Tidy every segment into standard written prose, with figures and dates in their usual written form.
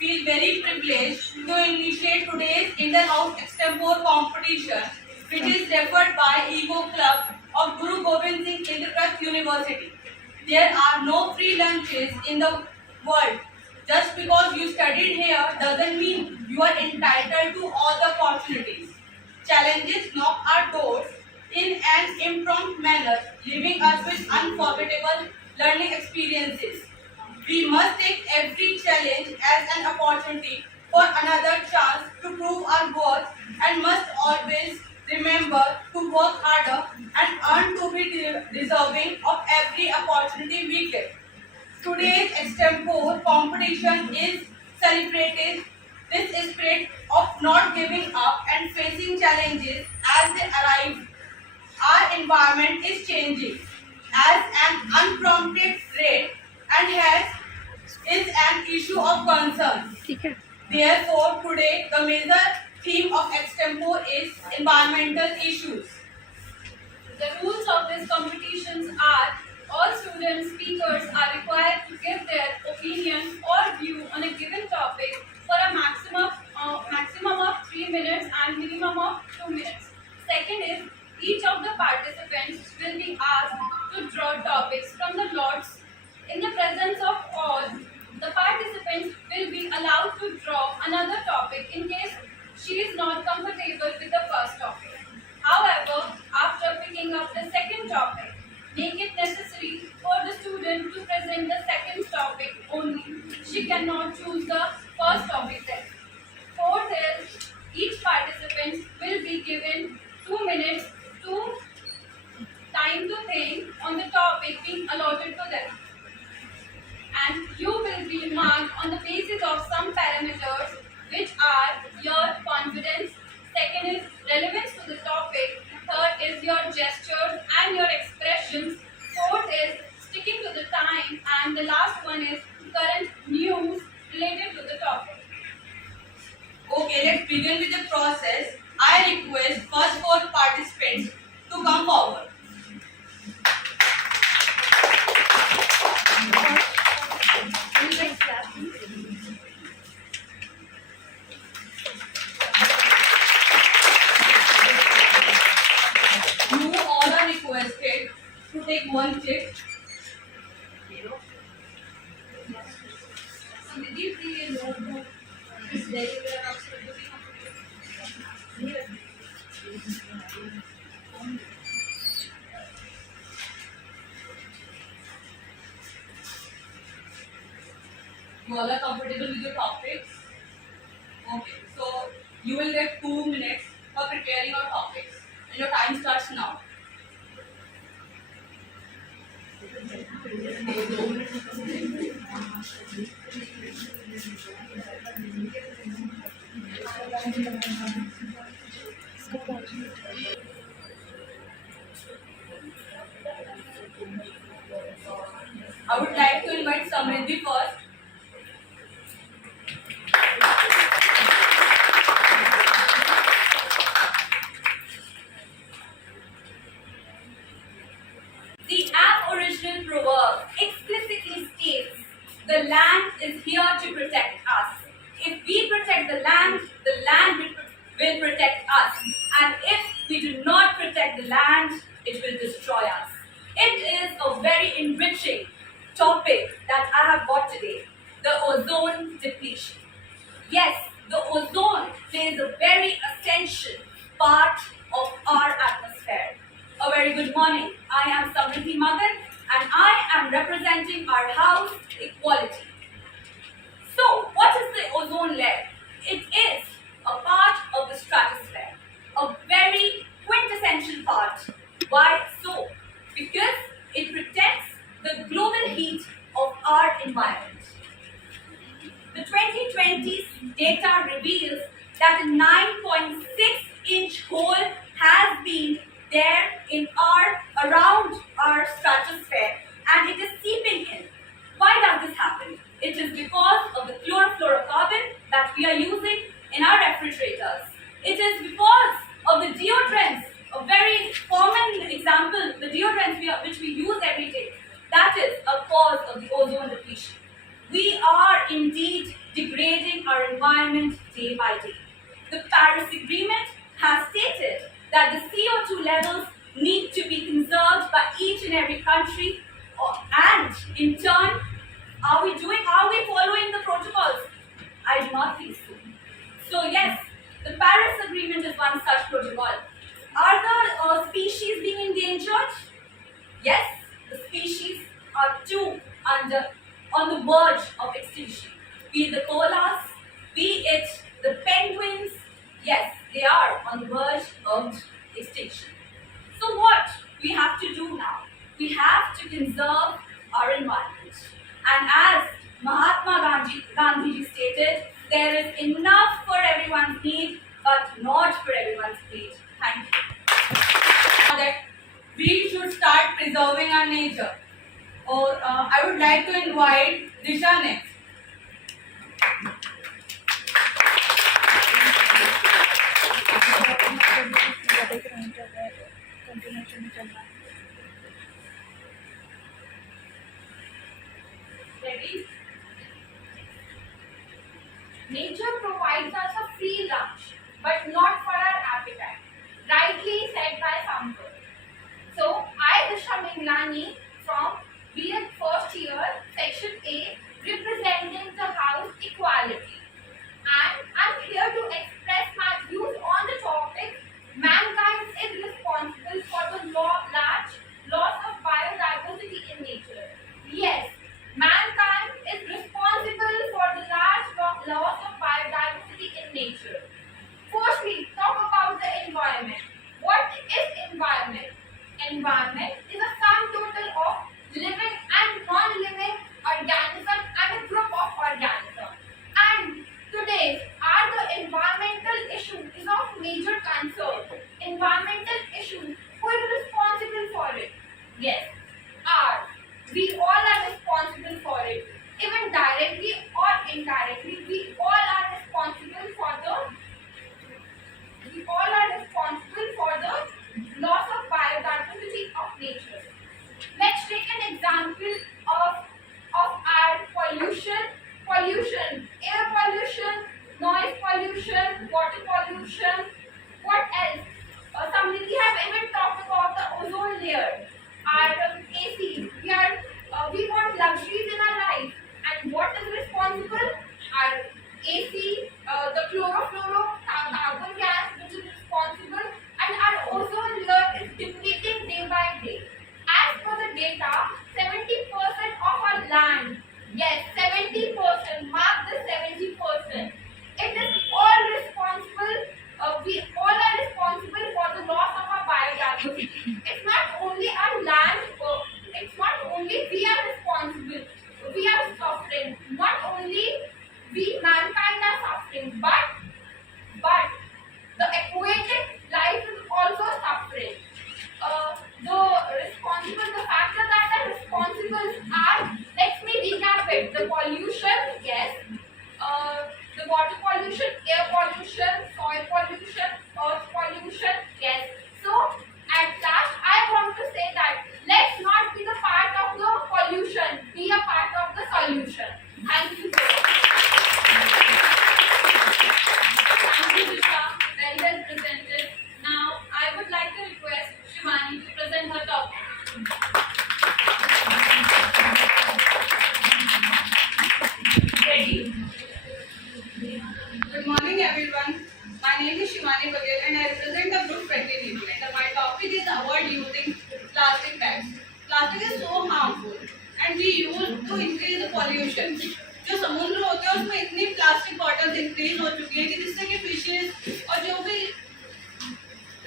feel very privileged to initiate today's inter-house extempore competition, which is referred by Ego Club of Guru Gobind Singh Indraprasth University. There are no free lunches in the world. Just because you studied here doesn't mean you are entitled to all the opportunities. Challenges knock our doors in an impromptu manner, leaving us with unforgettable learning experiences. We must take every challenge as an opportunity for another chance to prove our worth and must always remember to work harder and earn to be deserving of every opportunity we get. Today's extempore competition is celebrated this spirit of not giving up and facing challenges as they arise. Our environment is changing as an unprompted rate and is an issue of concern. Therefore, today the major theme of extempore is environmental issues. The rules of these competitions are all student speakers are required to give their opinion or view on a given topic for a maximum of 3 minutes and minimum of 2 minutes. Second is, each of the participants will be asked to draw topics from the lots. In the presence of all, the participants will be allowed to draw another topic in case she is not comfortable with the first topic. However, after picking up the second topic, make it necessary for the student to present the second topic only. She cannot choose the first topic then. Fourth is, each participant will be given 2 minutes to time to think on the topic being allotted to them. And you will be marked on the basis of some parameters which are your confidence, second is relevance to the topic, third is your gestures and your expressions, fourth is sticking to the time, and the last one is current news related to the topic. Okay, let's begin with the process. I request first 4 participants to come forward. You all are requested to take one chip. You all are comfortable with your topics? Okay, so you will get 2 minutes for preparing your topics, and your time starts now. I would like to invite Samriddhi first. The Aboriginal proverb explicitly states, "The land is here to protect us." If we protect the land will protect us. And if we do not protect the land, it will destroy us. It is a very enriching topic that I have got today, the ozone depletion. Yes, the ozone plays a very essential part of our atmosphere. A very good morning. I am Samriddhi Magan and I am representing our house, Equality. So, what is the ozone layer? It is a part of the stratosphere, a very quintessential part. Why so? Because it protects the global heat of our environment. The 2020 data reveals that a 9.6-inch hole has been there around our stratosphere, and it is seeping in. Why does this happen? It is because of the chlorofluorocarbon that we are using in our refrigerators. It is because of the deodorants, a very common example, the deodorants which we use every day. That is a cause of the ozone depletion. we are indeed degrading our environment day by day. The Paris Agreement has stated that the CO2 levels need to be conserved by each and every country, and in turn, are we following the protocols? I do not think so. So yes, the Paris Agreement is one such protocol. Are the species being endangered? Yes, the species are on the verge of extinction. Be it the koalas, be it the penguins, yes, they are on the verge of extinction. So what we have to do now? We have to conserve our environment. And as Mahatma Gandhi stated, there is enough for everyone's need, but not for everyone's need. Thank you. That we should start preserving our nature. Or I would like to invite Disha next. Ready? Nature provides us a free lunch, but not for our appetite. Rightly said by someone. So, I, Disha Minglani, from B.Ed first year, section A, representing the house equality. And I'm here to express my views on the topic, mankind is responsible for the large loss of biodiversity in nature. Yes, mankind is responsible for the large loss of biodiversity in nature. Firstly, talk about the environment. What is environment? Environment is a sum total of living and non-living organisms and a group of organisms. And today, the environmental issue is of major concern. Environmental issue, who is responsible for it? Yes, we all are responsible for it. Even directly or indirectly, we all are responsible for the loss of biodiversity of nature. Let's take an example of air pollution, air pollution, noise pollution, water pollution. What else? Somebody have even talked about the ozone layer, our AC. We want luxuries in our life, and what is responsible? Our AC, the chlorofluorocarbon gas, which is responsible, and our ozone layer is depleting day by day. As per the data, 70% of our land, yes, 70%, mark the 70%. It is all responsible, we all are responsible for the loss of our biodiversity. It's not only our land, it's not only we are responsible, we are suffering. Not only we, mankind, are suffering, but the aquatic life is also suffering. The factors that are responsible are, let me recap it. The pollution, yes. The water pollution, air pollution, soil pollution, earth pollution, yes. So, at last, I want to say that let's not be the part of the pollution, be a part of the solution. Thank you so much. Thank you, Disha. Very well presented. Now, I would like to request Shivani to present her topic. Ready? Good morning, everyone. My name is Shivani Baghel and I represent the group 20 and my topic is avoid using plastic bags. Plastic is so harmful and we use to increase the pollution. जो समुद्र होते हैं उसमें इतनी plastic bottles increase हो चुकी है कि जिससे कि फिशेस और जो भी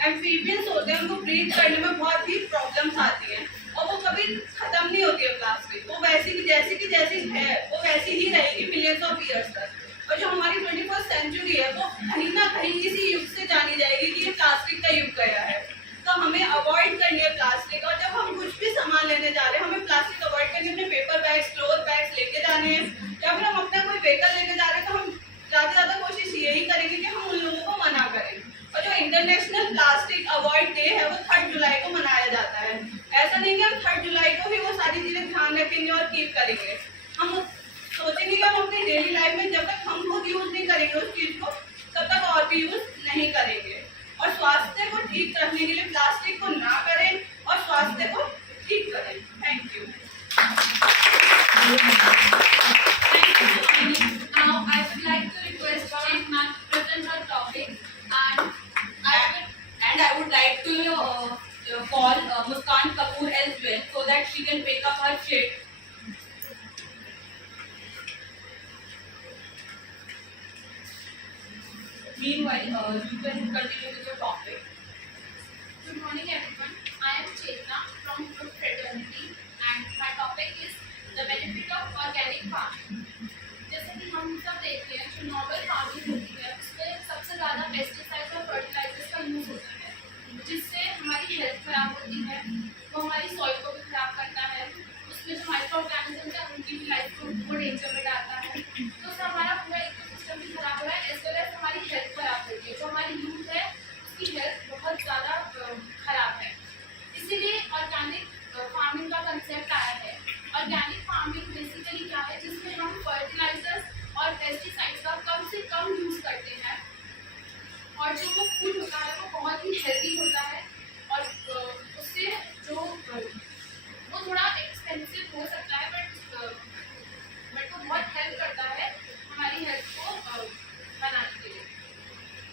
एम्फीबियंस होते हैं उनको ब्रीथ करने में बहुत ही प्रॉब्लम्स आती हैं और वो कभी खत्म नहीं होती है प्लास्टिक। वो जैसी है वो वैसी ही रहेगी मिलियंस ऑफ ईयर्स तक। और जो हमारी 21st सेंचुरी है वो कहीं ना कहीं इसी युग से जानी जाएगी कि ये प्लास्टिक का युग गया है। तो हमें अवॉइड करनी है प्लास्टिक। और जब हम कुछ भी सामान लेने जा रहे हैं हमें प्लास्टिक अवॉइड करके अपने पेपर बैग्स, क्लोथ बैग्स लेके जाने हैं। या फिर हम अपना कोई व्हीकल लेके जा रहे हैं तो हम ज़्यादा कोशिश यही करेंगे कि हम उन लोगों को मना करें। और जो इंटरनेशनल प्लास्टिक अवॉइड डे है वो 3 जुलाई को मनाया जाता है। ऐसा नहीं कि हम 3 जुलाई को ही वो सारी चीज़ें ध्यान रखेंगे और कीप करेंगे। हम सोचें करेंगे उस चीज को तब तक और भी यूज नहीं करेंगे। और स्वास्थ्य को ठीक रखने के लिए प्लास्टिक को ना करें और स्वास्थ्य को ठीक करें। Thank you. Thank you, Sohini. Now, I would like to request Chief Ma'am to present her topic, And I would like to call Muskan Kapoor as well so that she can pick up her shit. Meanwhile, you can continue with your topic. Good morning, everyone. I am Chetna from Group Fraternity, and my topic is the benefit of organic farming. जैसे कि हम सब देखते हैं, जो normal farming होती है उसमें सबसे ज़्यादा पेस्टिसाइड्स और फर्टिलाइजर्स का यूज़ होता है, जिससे हमारी हेल्थ खराब होती है, वो हमारी सॉइल को भी खराब करता है, उसमें जो माइक्रो ऑर्गेनिजम्स हैं उनकी भी लाइफ को डेंजर में डालता है। तो उससे हमारा पूरा इकोसिस्टम भी खराब हो रहा है, एज वेल एज हमारी हेल्थ खराब हो रही है। जो हमारी यूथ है उसकी हेल्थ बहुत ज़्यादा खराब है। इसीलिए ऑर्गेनिक फार्मिंग का कंसेप्ट आया है। ऑर्गेनिक फार्मिंग बेसिकली क्या है, जिसमें हम फर्टिलाइजर्स और पेस्टिसाइड्स का कम से कम यूज़ करते हैं, और जो वो फूड होता है वो बहुत ही हेल्दी होता है, और उससे जो वो थोड़ा एक्सपेंसिव हो सकता है, बट वो बहुत हेल्प करता है हमारी हेल्थ को बनाने के लिए।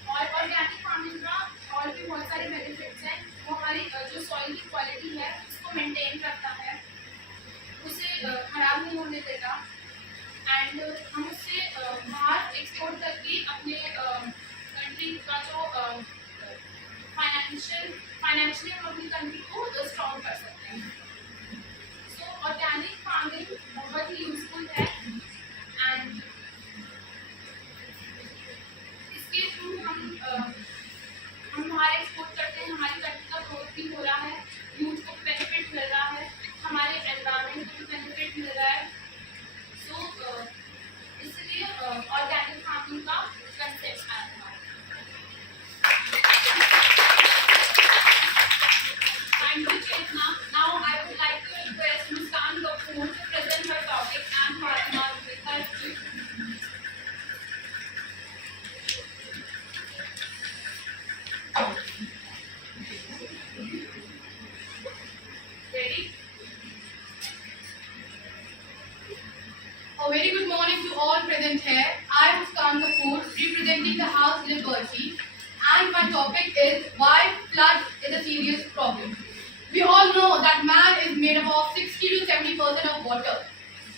और ऑर्गेनिक फार्मिंग का और भी बहुत सारे बेनिफिट्स हैं। वो हमारी जो सॉइल की क्वालिटी है उसको मेंटेन रखता है, उसे खराब नहीं होने देता, एंड हम उससे बाहर एक्सपोर्ट करके अपने कंट्री का जो फाइनेंशियली हम अपनी कंट्री को स्ट्रॉन्ग कर सकते हैं। सो ऑर्गेनिक फार्मिंग बहुत ही यूजफुल है, एंड इसके थ्रू हम बाहर एक्सपोर्ट करते हैं, हमारी कंट्री का ग्रोथ भी हो रहा है, यूथ को भी बेनिफिट मिल रहा है, हमारे एनवायरनमेंट को भी बेनिफिट मिल रहा है। सो इसलिए ऑर्गेनिक फार्मिंग का कंसेप्ट आया था। Thank you, Chetna. Now I would like to request Muskan Kapoor to present her topic and Fatima with her speech. Ready? A very good morning to all present here. I am Muskan Kapoor, representing the House Liberty, and my topic is why flood is a serious problem. We all know that man is made up of 60 to 70% of water.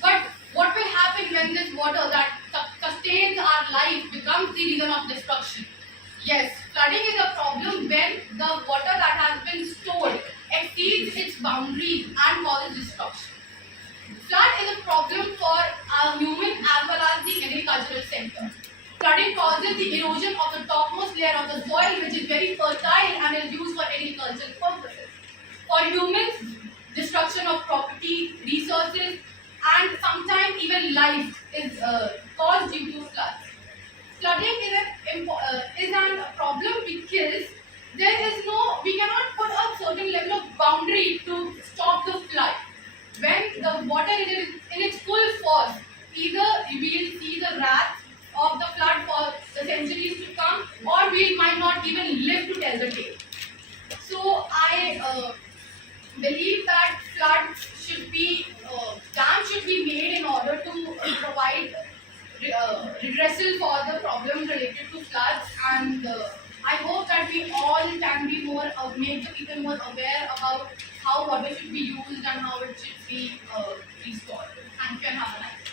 But what will happen when this water that sustains our life becomes the reason of destruction? Yes, flooding is a problem when the water that has been stored exceeds its boundaries and causes destruction. Flood is a problem for a human as well as the agricultural sector. Flooding causes the erosion of the topmost layer of the soil, which is very fertile and is used for agricultural purposes. For humans, destruction of property, resources, and sometimes even life is caused due to floods. Flooding is a problem because we cannot put a certain level of boundary to stop the flood. When the water is in its full force, either we will see the wrath of the flood for the centuries to come, or we might not even live to tell the tale. So I believe that floods should be dams should be made in order to provide redressal for the problems related to floods, and I hope that we all can be make the people more aware about how water should be used and how it should be restored. Thank you and have a nice day.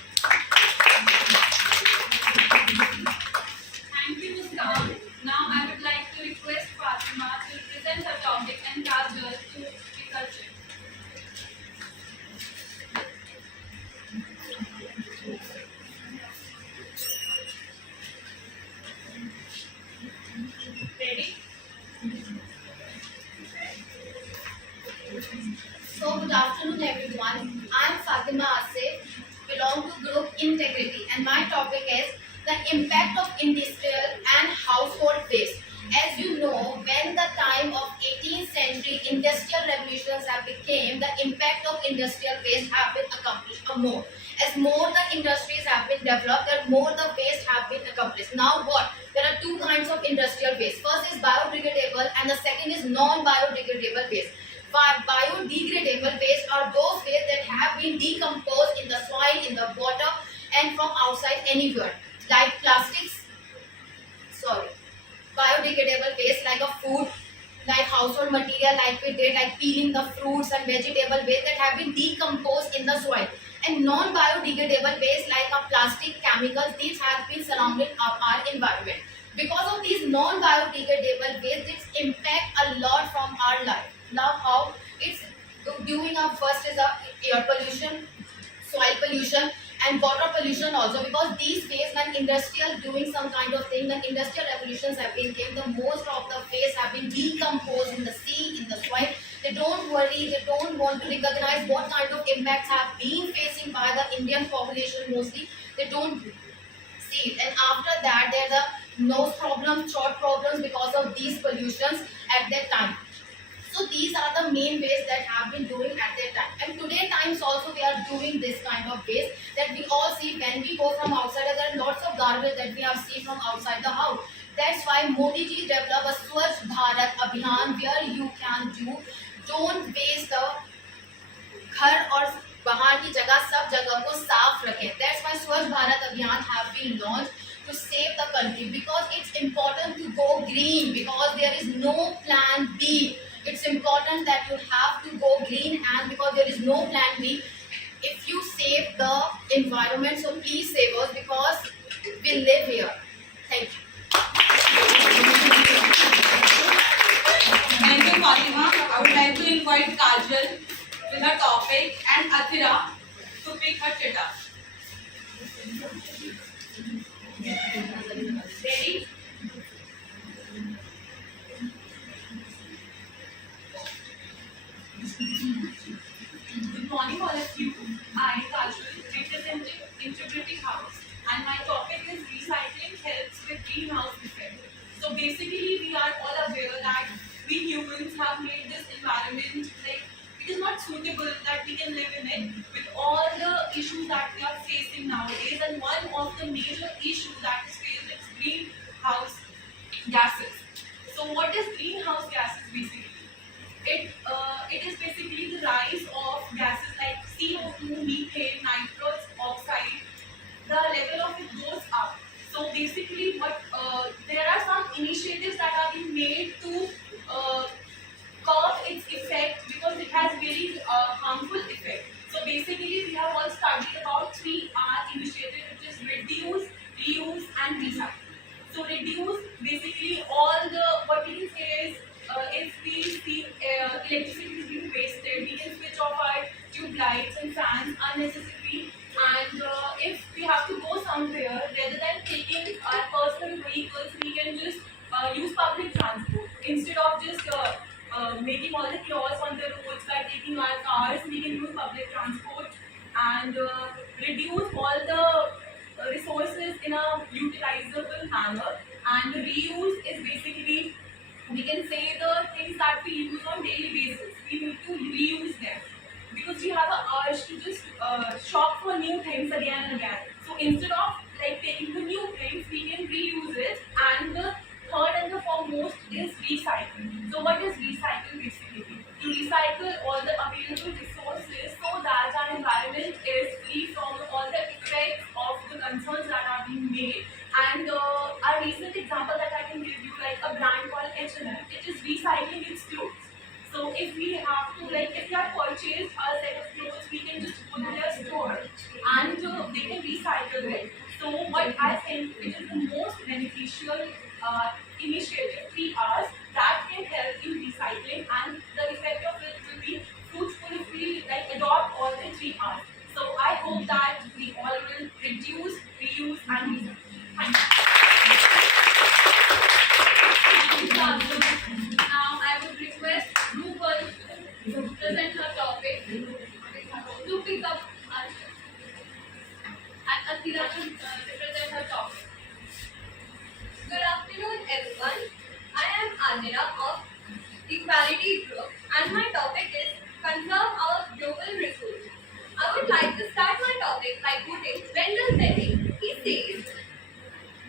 Thank you, Muskan. Now I would like to request Fatima to present her topic and Kajal to speak her chip. Ready? So good afternoon everyone. I am Fatima Asif, belong to Group Integrity, and my topic is the impact of industrial and household waste. As you know, when the time of 18th century industrial revolutions have became, the impact of industrial waste have been accomplished or more. As more the industries have been developed, the more the waste have been accomplished. Now what? There are two kinds of industrial waste. First is biodegradable and the second is non-biodegradable waste. Biodegradable waste are those waste that have been decomposed in the soil, in the water, and from outside anywhere, like plastics. Biodegradable waste like a food, like household material, like we did, like peeling the fruits and vegetable waste that have been decomposed in the soil. And non-biodegradable waste like a plastic, chemicals, these have been surrounding our environment. Because of these non-biodegradable waste, this impact a lot from our life. Now how? It's doing our first is air pollution, soil pollution, and water pollution also, because these waste, when industrial doing some kind of thing, when industrial revolutions have been came, the most of the waste have been decomposed in the sea, in the soil. They don't worry, they don't want to recognize what kind of impacts have been facing by the Indian population mostly. They don't see it. And after that, there are the nose problems, throat problems because of these pollutions at that time. So these are the main ways that have been doing at that time. And today times also we are doing this kind of waste that we all see when we go from outside. There are lots of garbage that we have seen from outside the house. That's why Modi ji developed a Swachh Bharat Abhiyan where you can do, don't waste the घर और बाहर की जगह सब जगह को साफ रखें. That's why Swachh Bharat Abhiyan have been launched to save the country, because it's important to go green, because there is no plan B. It's important that you have to go green, and because there is no plan B, if you save the environment, so please save us because we live here. Thank you. Thank you, Fatima. I would like to invite Kajal with her topic and Athira to pick her chitta. Ready? Good morning, all of you. I, Kajal, representing Integrity House, and my topic is recycling helps with greenhouse effect. So basically, we are all aware that we humans have made this environment like it is not suitable that we can live in it with all the issues that we are facing nowadays. And one of the major issues that is faced is greenhouse gases. So what is greenhouse gases basically? It is basically the rise of gases like CO2, methane, nitrous oxide. The level of it goes up. So basically, what there are some initiatives that are being made to curb its effect, because it has very harmful effect. So basically, we have all studied about 3R initiative, which is reduce, reuse, and recycle. So reduce, basically all the, what we can say is, if we see electricity is being wasted, we can switch off our tube lights and fans unnecessarily. And if we have to go somewhere, rather than taking our personal vehicles, we can just use public transport. Instead of just making all the chaos on the roads by taking our cars, we can use public transport and reduce all the resources in a utilizable manner. And the reuse is basically, we can say the things that we use on daily basis, we need to reuse them, because we have an urge to just shop for new things again and again. So instead of like taking the new things, we can reuse it. And the third and the foremost is recycling. So what is recycle basically? To recycle all the available resources so that our environment is free from all the effects of the concerns that are being made. And a recent example that I can give you, like a brand called H&M, it is recycling its clothes. So if we have to, like, if you have purchased a set of clothes, we can just go to their store and they can recycle it. So what I think it is the most beneficial initiative, 3Rs, that can help in recycling, and the effect of it will be fruitful if we like adopt all the 3Rs. So I hope that we all will reduce, reuse, and recycle. Thank you. Now I would request Rupal to present her topic, to pick up and Athira to represent her topic. Good afternoon, everyone. I am Adira of Equality Group, and my topic is conserve our global resources. I would like to start my topic by quoting Wendell Berry. He says,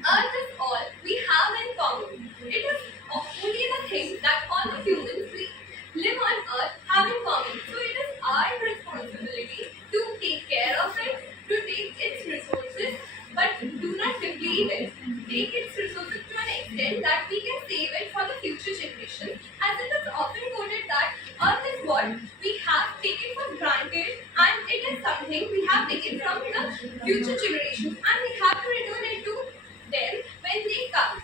Earth is all we have in common. It is only the thing that all the humans we live on Earth have in common. So it is our responsibility to take care of it, to take its resources, but do not deplete it. Take its resources to an extent that we can save it for the future generations. As it is often quoted that Earth is what we have taken for granted and it is something we have taken from the future generations and we have to return it to them when they come.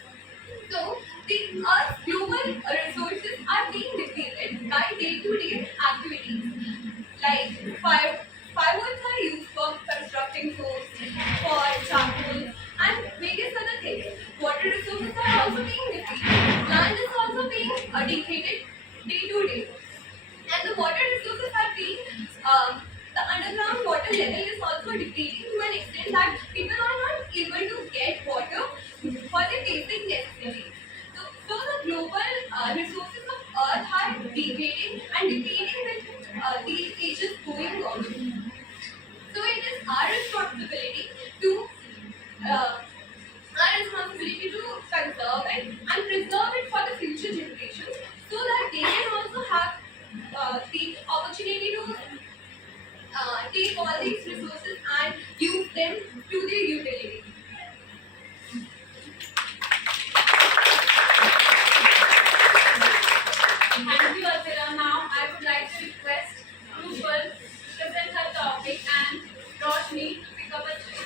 So, the Earth's global resources are being depleted by day-to-day activities. Like firewoods are used for constructing homes, for charcoal, and various other things. Water resources are also being depleted. Land is also being depleted day-to-day. And the water resources are being the underground water level is also depleting to an extent that people are not able to get water for their basic necessities. So the global resources of Earth are degrading and depleting with the ages going on. So it is our responsibility to conserve it and preserve it for the future generations so that they can also have the opportunity to take all these resources and use them to their utility. Thank you, Azira. Now I would like to request Rupal to present her topic and Roshni to pick up a chair.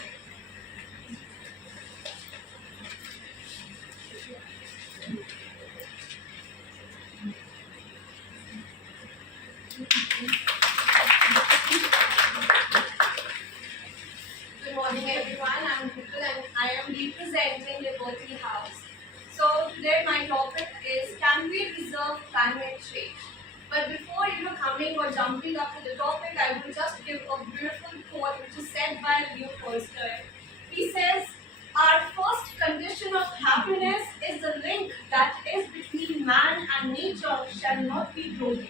Good morning everyone, I'm Rupal and I am representing Liberty House. So today my topic is, can we preserve climate change? But before coming or jumping up to the topic, I will just give a beautiful quote which is said by Leo Tolstoy. He says, our first condition of happiness is the link that is between man and nature shall not be broken.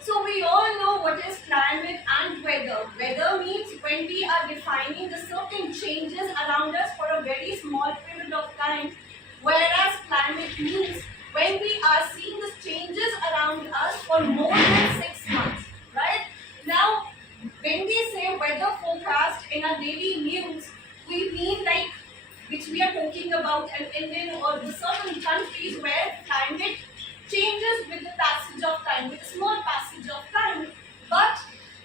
So we all know what is climate and weather. Weather means when we are defining the certain changes around us for a very small period of time, whereas climate means when we are seeing the changes around us for more than 6 months, right? Now, when we say weather forecast in our daily news, we mean like, which we are talking about an Indian or the certain countries where climate changes with the passage of time, with a small passage of time. But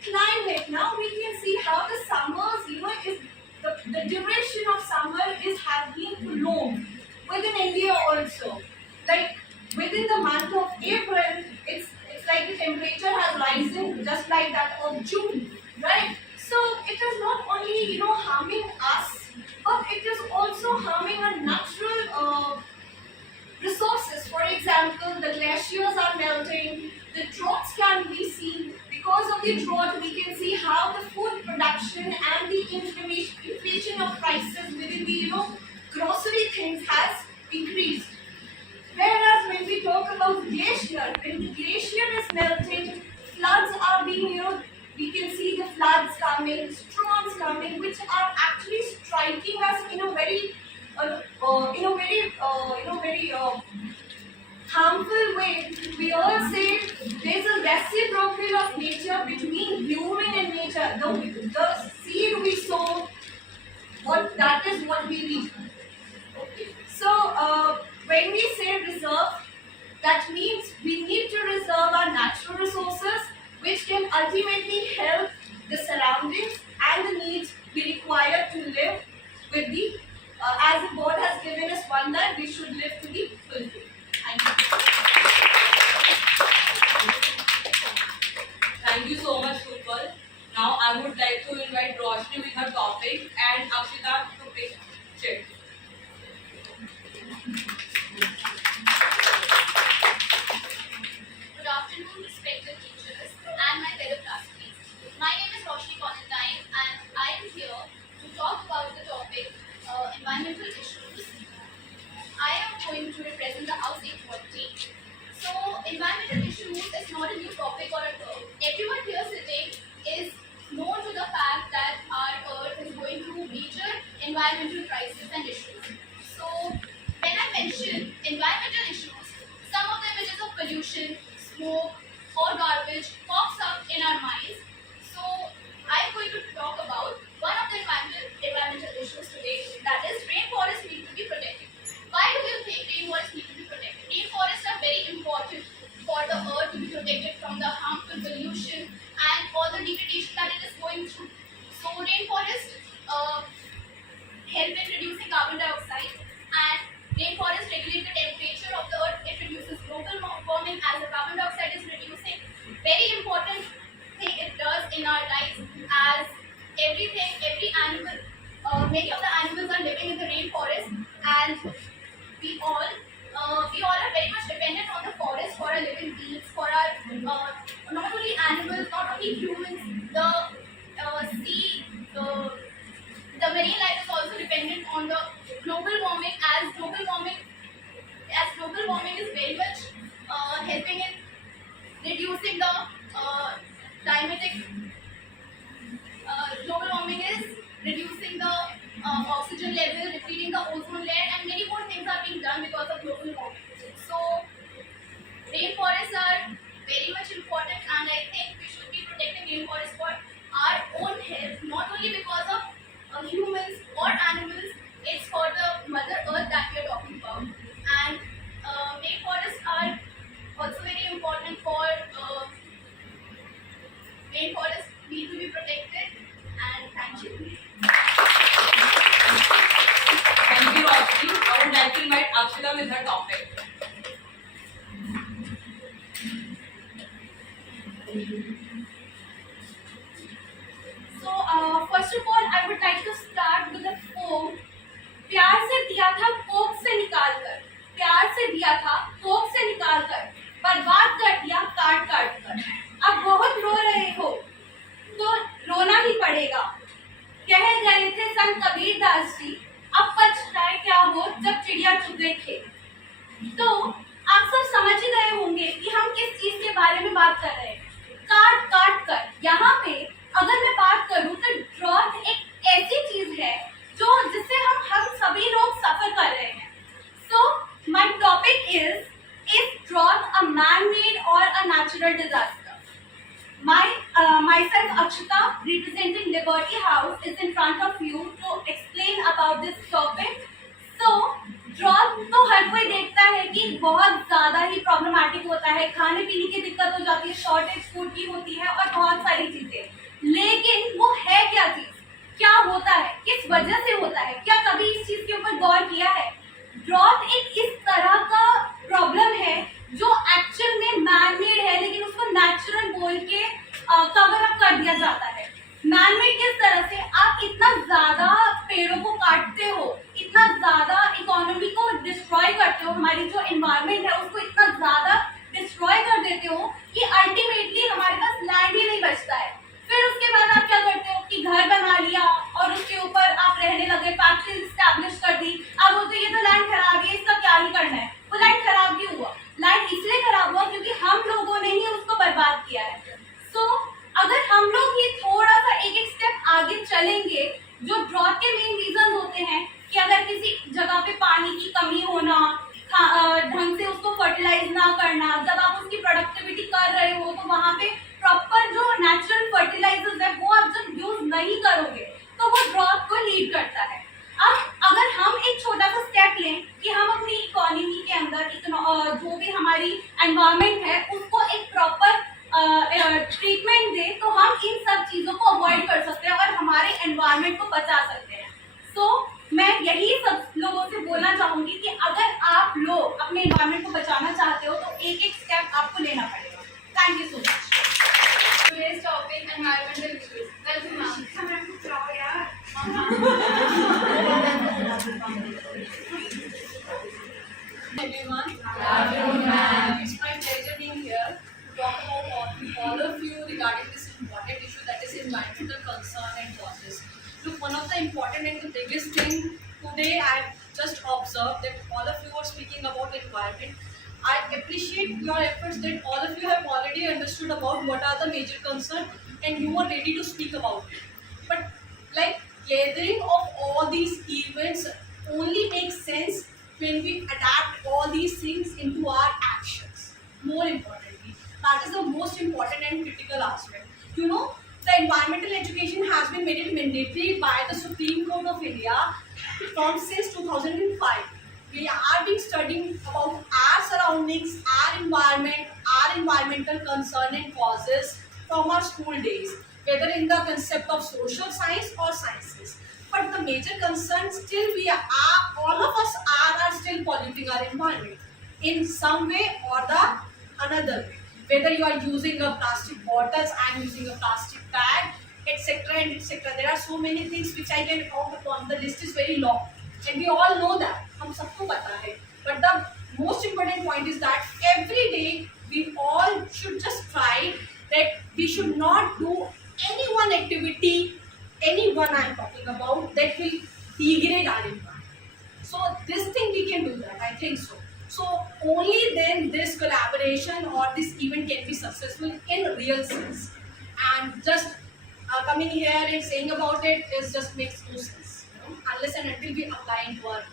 climate, now we can see how the summers, is the duration of summer has been prolonged within India also. Like within the month of April, it's like the temperature has risen just like that of June, right? So it is not only harming us, but it is also harming our natural resources. For example, the glaciers are melting, the droughts can be seen. Because of the drought, we can see how the food production and the inflation of prices within the grocery things has increased. Whereas when we talk about glacier, when the glacier is melting, floods are being we can see the floods coming, storms coming, which are actually striking us in a very harmful way. We all say there's a reciprocal of nature between human and nature. The seed we sow, that is what we reap. Okay. So when we say reserve, that means we need to reserve our natural resources, which can ultimately help the surroundings and the needs we require to live with the as God has given us one life, we should live to be fulfilled. Thank you. Thank you so much, Rupal. Now I would like to invite Roshni with her topic and Akshita to take chair. Good afternoon, respected teachers and my fellow classmates. My name is Roshni Constantine and I am here to talk about the topic environmental issues. I am going to represent the House Equality. So, environmental issues is not a new topic or a term. Everyone here sitting is know environmental crises and issues. So, when I mention environmental issues, some of the images of pollution, smoke, or garbage pops up in our minds. So, I'm going to talk about one of the environmental issues today, that is rainforests need to be protected. Why do you think rainforests need to be protected? Rainforests are very important for the earth to be protected from the harmful pollution and all the degradation that it is going through. So rainforests help in reducing carbon dioxide, and rainforests regulate the temperature of the earth. It reduces global warming as the carbon dioxide is reducing. Very important thing it does in our lives, as every animal, many of the animals are living in the rainforest, and we all are very much dependent on the forest for our living beings, for our not only animals, not only humans, the sea, the marine life is also dependent on the global warming, as global warming is very much helping in reducing the climatic. Global warming is reducing the oxygen level, depleting the ozone layer, and many more things are being done because of global warming. So, rainforests are very much important, and I think we should be protecting rainforests for our own health, not only because of humans or animals, it's for the Mother Earth that we are talking about. And rainforests are also very important for rainforests need to be protected, and thank you. Thank you, Roshni. I would like to invite Akshita with her topic. So, first of all, I would like to start with a poem. प्यार से दिया था कोख से निकाल कर, प्यार से दिया था कोख से निकाल कर, बर्बाद कर दिया काट काट कर। अब बहुत रो रहे हो तो रोना ही पड़ेगा। कह गए थे संत कबीर दास जी, अब पछताए क्या हो जब चिड़िया चुग गई खेत। तो आप सब समझ ही गए होंगे कि हम किस चीज के बारे में बात कर रहे हैं। काट काट कर। यहाँ पे अगर मैं बात करूँ तो ड्रॉट एक ऐसी चीज है जो जिससे हम सभी लोग सफर कर रहे हैं। So my topic is drought a man made or a natural disaster? Myself Akshita, representing Liberty House, is in front of you to explain about this topic. So, drought तो हर कोई देखता है कि बहुत ज़्यादा ही प्रॉब्लमेटिक होता है, खाने पीने की दिक्कत हो जाती है, शॉर्टेज फूड की होती है और बहुत सारी चीज़ें। लेकिन वो है क्या चीज़, क्या होता है, किस वजह से होता है, क्या कभी इस चीज़ के ऊपर गौर किया है? ड्रॉट एक इस तरह का प्रॉब्लम है जो एक्चुअल में मैन मेड है, लेकिन उसको नेचुरल बोल के कवर अप कर दिया जाता है। मैन मेड किस तरह से? आप इतना ज्यादा पेड़ों को काटते हो, इतना ज्यादा इकोनॉमी को डिस्ट्रॉय करते हो, हमारी जो एनवायरनमेंट है उसको इतना ज्यादा डिस्ट्रॉय कर देते हो कि अल्टीमेटली हमारे पास लैंड ही नहीं बचता है। फिर उसके बाद आप क्या करते हो कि घर बना लिया और उसके ऊपर आप रहने लगे, फैक्ट्री स्टैब्लिश कर दी। अब बोलते ये तो लैंड खराब है, इसका क्या ही करना है। वो लैंड खराब क्यों हुआ? लैंड इसलिए खराब हुआ क्योंकि हम लोगों ने ही उसको बर्बाद किया है। सो अगर हम लोग ये थोड़ा सा एक स्टेप आगे चलेंगे, जो ड्रॉट के मेन रीजन होते हैं कि अगर किसी जगह पे पानी की कमी होना, ढंग से उसको फर्टिलाइज ना करना, जब आप उसकी प्रोडक्टिविटी कर रहे हो तो वहाँ पे प्रॉपर जो नेचुरल फर्टिलाइजर्स है वो आप जब यूज नहीं करोगे तो वो ड्रॉट को लीड करता है। अब अगर हम एक छोटा सा स्टेप लें कि हम अपनी इकोनॉमी के अंदर जो भी हमारी एनवायरनमेंट है उसको एक प्रॉपर ट्रीटमेंट दे, तो हम इन सब चीज़ों को अवॉइड कर सकते हैं और हमारे एनवायरनमेंट को बचा सकते हैं। सो मैं यही सब लोगों से बोलना चाहूँगी कि अगर आप लोग अपने एनवायरनमेंट को बचाना चाहते हो तो एक एक स्टेप आपको लेना पड़ेगा। Thank you so much. Today's topic, environmental issues. Welcome, ma'am. Everyone. It's my pleasure being here to talk about all of you regarding this important issue, that is environmental concern and causes. Look, one of the important and the biggest thing today I've just observed that all of you are speaking about environment. I appreciate your efforts that all of you have already understood about what are the major concerns and you are ready to speak about it. But like gathering of all these India from since 2005. We have been studying about our surroundings, our environment, our environmental concern and causes from our school days, whether in the concept of social science or sciences. But the major concern still all of us are still polluting our environment in some way or the another way. Whether you are using a plastic bottles, I am using a plastic bag, etc. and etc. There are so many things which I can count upon. The list is very long, and we all know that. हम सबको पता है. But the most important point is that every day we all should just try that we should not do any one activity, anyone I am talking about, that will degrade our environment. So this thing we can do that, I think so. So only then this collaboration or this event can be successful in real sense. And just coming here and saying about it is just makes no sense, unless and until we apply into our.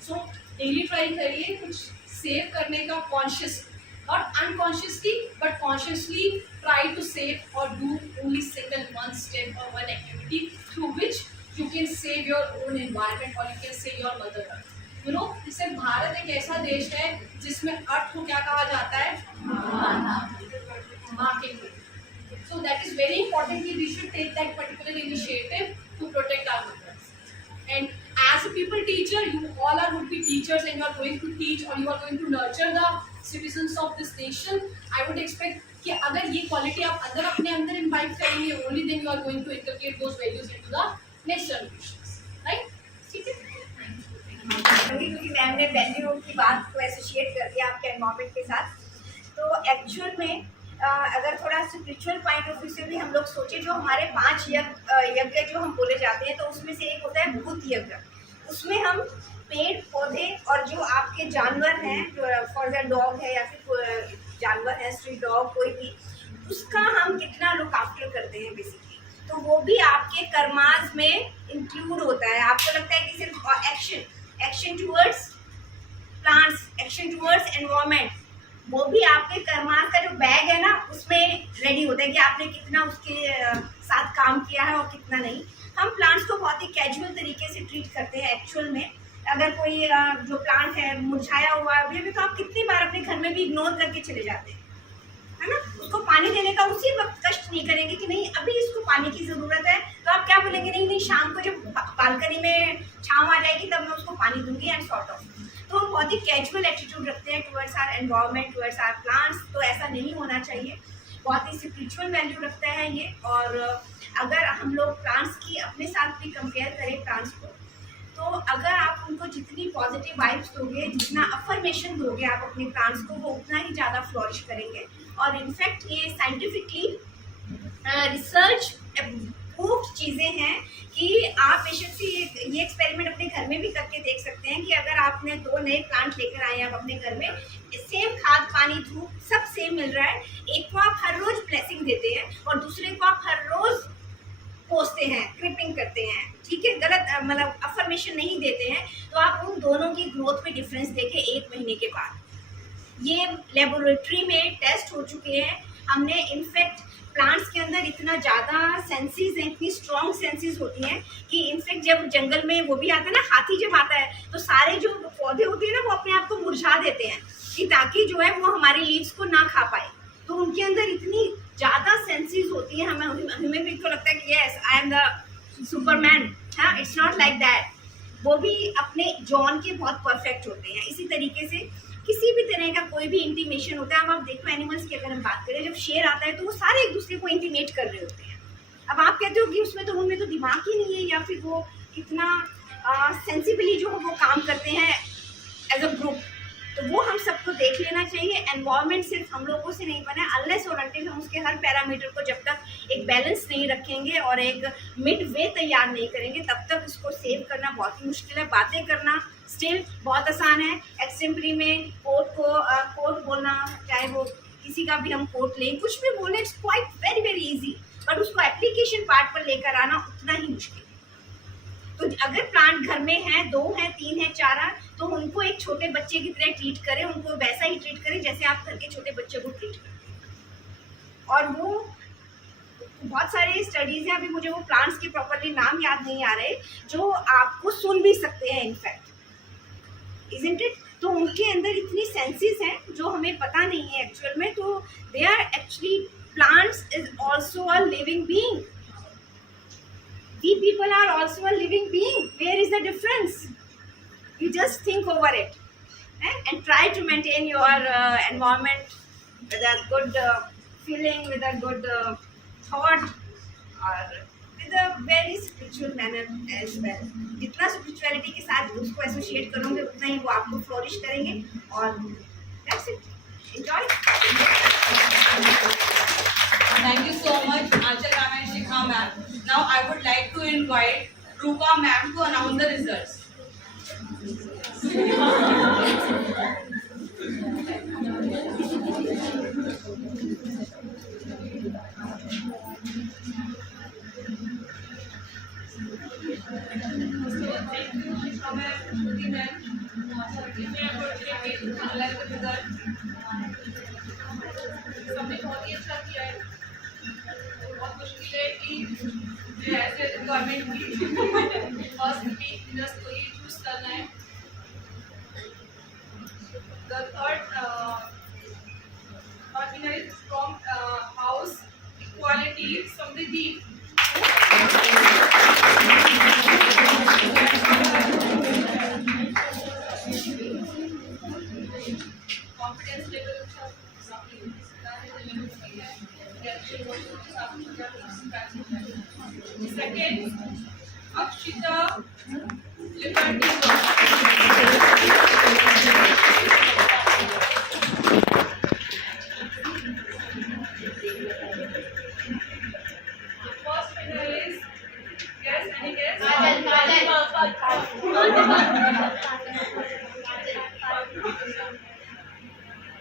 So daily try करिए कुछ save करने का consciously, not unconsciously, but consciously try to save or do only single one step or one activity through which you can save your own environment or you can save your mother earth. जैसे भारत एक ऐसा देश है जिसमें अर्थ को क्या कहा जाता है, माँ के रूप. So that is very important that we should take that particular initiative to protect our mothers. And as a people teacher, you all are would be teachers and you are going to teach or you are going to nurture the citizens of this nation. I would expect कि अगर ये quality आप अपने अंदर invite करेंगे, only then you are going to inculcate those values into the next generations, right? ठीक है. क्योंकि मैम ने वैल्यू की बात को एसोसिएट कर दिया आपके एनवायरमेंट के साथ. तो एक्चुअल में अगर थोड़ा स्पिरिचुअल पॉइंट ऑफ व्यू से भी हम लोग सोचें, जो हमारे 5 यज्ञ जो हम बोले जाते हैं, तो उसमें से एक होता है भूत यज्ञ. उसमें हम पेड़ पौधे और जो आपके जानवर हैं, जो फॉर द डॉग है या फिर जानवर है स्ट्रीट डॉग कोई भी, उसका हम कितना लुक आफ्टर करते हैं बेसिकली. तो वो भी आपके कर्मास में इंक्लूड होता है. आपको लगता है कि सिर्फ action towards plants, action towards environment, वो भी आपके कर्मास का जो बैग है ना, उसमें रेडी होता है कि आपने कितना उसके साथ काम किया है और कितना नहीं. हम प्लांट्स को बहुत ही कैजुअल तरीके से ट्रीट करते हैं एक्चुअल में. अगर कोई जो प्लांट है मुरझाया हुआ है अभी, तो आप कितनी बार अपने घर में भी इग्नोर करके चले जाते हैं, है ना. उसको पानी देने का उसी वक्त कष्ट नहीं करेंगे कि नहीं अभी इसको पानी की ज़रूरत है, तो आप क्या बोलेंगे, नहीं शाम को जब बालकनी में छाँव आ जाएगी तब मैं उसको पानी दूंगी एंड सॉर्ट ऑफ. तो हम बहुत ही कैजुअल एटीट्यूड रखते हैं towards our environment, towards our plants. तो ऐसा नहीं होना चाहिए. बहुत ही स्पिरिचुअल वैल्यू रखता है ये. और अगर हम लोग प्लांट्स की अपने साथ भी कंपेयर करें प्लांट्स को, तो अगर आप उनको जितनी पॉजिटिव वाइब्स दोगे, जितना अफर्मेशन दोगे आप अपने प्लांट्स को, वो उतना ही ज़्यादा फ्लोरिश करेंगे. और इनफैक्ट ये साइंटिफिकली रिसर्च प्रूव्ड चीज़ें हैं कि आप बेशक से ये एक्सपेरिमेंट अपने घर में भी करके देख सकते हैं कि अगर आपने 2 नए प्लांट लेकर आए हैं आप अपने घर में, सेम खाद पानी धूप सब सेम मिल रहा है. एक को आप हर रोज ब्लेसिंग देते हैं और दूसरे को आप हर रोज पोसते हैं, क्रिपिंग करते हैं, ठीक है, गलत मतलब अफर्मेशन नहीं देते हैं, तो आप उन दोनों की ग्रोथ में डिफरेंस देखें 1 महीने के बाद. ये लेबोरेटरी में टेस्ट हो चुके हैं. हमने इनफैक्ट प्लांट्स के अंदर इतना ज़्यादा सेंसेस हैं, इतनी स्ट्रॉन्ग सेंसेस होती हैं कि इनफैक्ट जब जंगल में वो भी आता है ना, हाथी जब आता है, तो सारे जो पौधे होते हैं ना, वो अपने आप को मुरझा देते हैं कि ताकि जो है वो हमारे लीव्स को ना खा पाए. तो उनके अंदर इतनी ज़्यादा सेंसेस होती हैं. हमें भी तो लगता है कि yes I am the Superman. हाँ, इट्स नॉट लाइक दैट. वो भी अपने जॉन के बहुत परफेक्ट होते हैं. इसी तरीके से किसी भी तरह का कोई भी इंटीमेशन होता है. अब आप देखो एनिमल्स की अगर हम बात करें, जब शेर आता है तो वो सारे एक दूसरे को इंटीमेट कर रहे होते हैं. अब आप कहते हो कि उनमें तो दिमाग ही नहीं है, या फिर वो कितना सेंसिबली जो वो काम करते हैं एज अ ग्रुप. तो वो हम सबको देख लेना चाहिए. एनवायरनमेंट सिर्फ हम लोगों से नहीं बना, अनलेस और अनटिल हम उसके हर पैरामीटर को जब तक एक बैलेंस नहीं रखेंगे और एक मिड वे तैयार नहीं करेंगे, तब तक उसको सेव करना बहुत ही मुश्किल है. बातें करना स्टिल बहुत आसान है. एक्सटेम्परी में कोट बोलना, चाहे वो किसी का भी हम कोट लें, कुछ भी बोलें, it's quite very very easy. But उसको एप्लीकेशन पार्ट पर लेकर आना उतना ही मुश्किल. तो अगर प्लांट घर में है, 2 हैं, 3 हैं, 4 हैं, तो उनको एक छोटे बच्चे की तरह ट्रीट करें. उनको वैसा ही ट्रीट करें जैसे आप घर के छोटे बच्चे को ट्रीट करते हैं. और वो बहुत सारे स्टडीज हैं, अभी मुझे वो प्लांट्स के प्रॉपरली नाम याद नहीं आ रहे, जो आपको सुन भी सकते हैं इनफैक्ट, इजंट इट? तो उनके अंदर इतनी सेंसेस हैं जो हमें पता नहीं है एक्चुअल में। तो they are actually, plants is also a living being, we people are also a living being, where is the difference? You just think over it, and try to maintain your environment with a good feeling, with a good thought, or with a very spiritual manner as well. जितना spirituality के साथ उसको associate करोगे उतना ही वो आपको flourish करेंगे, और that's it. Enjoy. Thank you so much, Anchal ma'am and Shikha ma'am. Now I would like to invite Rupa ma'am to announce the results. सबने बहुत ही अच्छा किया है। बहुत मुश्किल है कि ऐसे गवर्नमेंट की फर्स्ट वीक जस्ट तो ये चूज करना है। The third winner is from House Equality Samriddhi. Confidence level second, Akshita Liberty. First winner is, guess, any guess?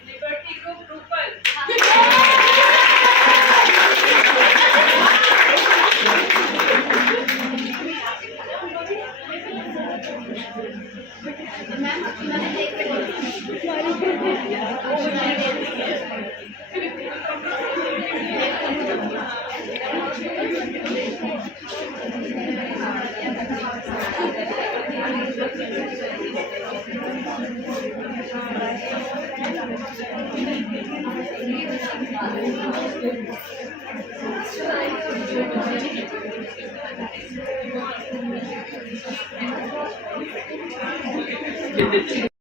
Liberty Group Drupal.